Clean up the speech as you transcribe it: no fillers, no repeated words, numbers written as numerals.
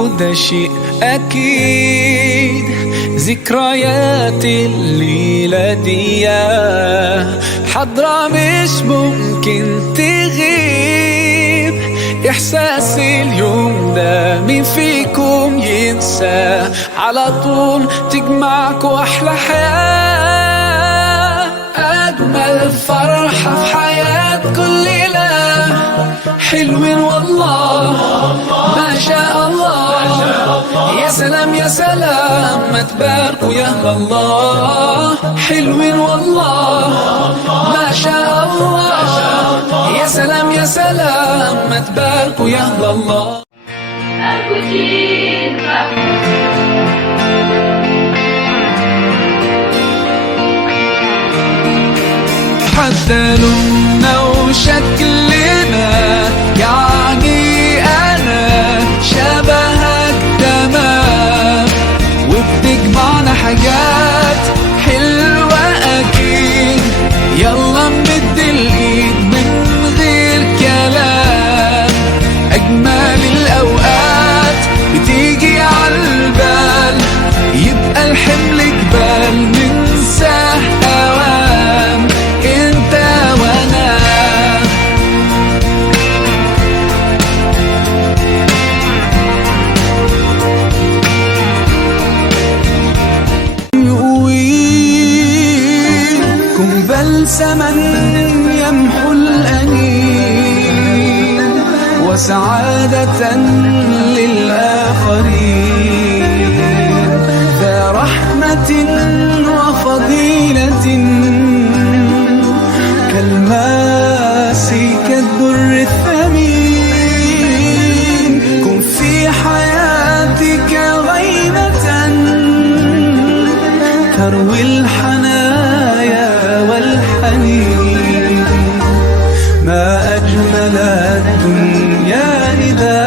وده شيء أكيد. ذكريات الليلة دي حضرة مش ممكن تغيب. إحساس اليوم ده مين فيكم ينسى؟ على طول تجمعكوا أحلى حياة، أجمل فرحة في حياة كل ليلة. حلوين والله ما شاء الله، يا سلام يا سلام ما تباركوا يا الله. حلوين والله ما شاء الله، يا سلام يا سلام ما تباركوا يا الله. حتى لوننا وشكلنا يعني أنا شبهك تمام، وبتجمعنا حاجات حلوة أكيد. يلا نمد الإيد من غير كلام، أجمل الأوقات بتيجي عالبال، يبقى الحمل جبال ننساه أوام انت وانا. يقويكم بلسما يمحو الأنين، وسعادة للآخرين، ذا رحمة وفضيلة كالماس كالدر الثمين. كن في حياتك غيمة تروي الحنايا والحنين. ما أجمل الدنيا إذا